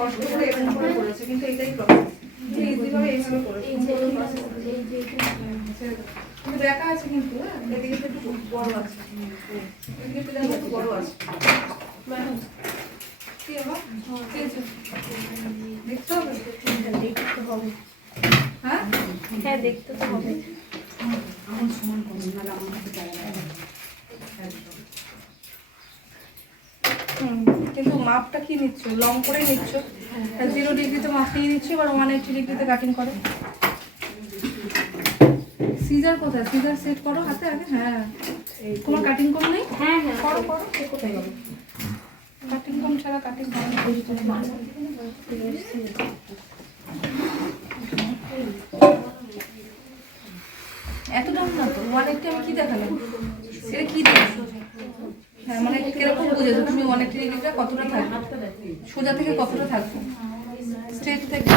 কষ্ট করে এরকম করে করেছে, কিন্তু এটাই প্রবলেম। ইজিভাবে এইভাবে করেছে কিন্তু দেখা আছে, কিন্তু এদিকে একটু বড় আছে, এদিকে একটু দেখো একটু বড় আছে। কি হবে? দেখতে হবে, দেখতে হবে। হ্যাঁ হ্যাঁ, দেখতে তো হবে। আমার সমান করুন, নাহলে আমার কাছে যায় না। কিন্তু মাপটা কি নিচ্ছ? লং করে নিচ্ছ, 0 ডিগ্রিতে মাপ নিয়ে নিচ্ছ, এবার 180 ডিগ্রিতে কাটিং করো। সিজার কোথায়? সিজার সেট করো হাতে আগে। হ্যাঁ, তোমার কাটিং কম নেই? হ্যাঁ হ্যাঁ, করো করো। কোথায় গেল কাটিং কম? ছাড়া কাটিং হয় না। এত দাম না তো, 180 আমি কি দেখালাম? এটা কি দেখছো? হ্যাঁ, মানে কিরকম বুঝেছো তুমি 180 ডিগ্রিটা কতটা থাকবে, সোজা থেকে কতটা থাকবে, স্ট্রেট থেকে?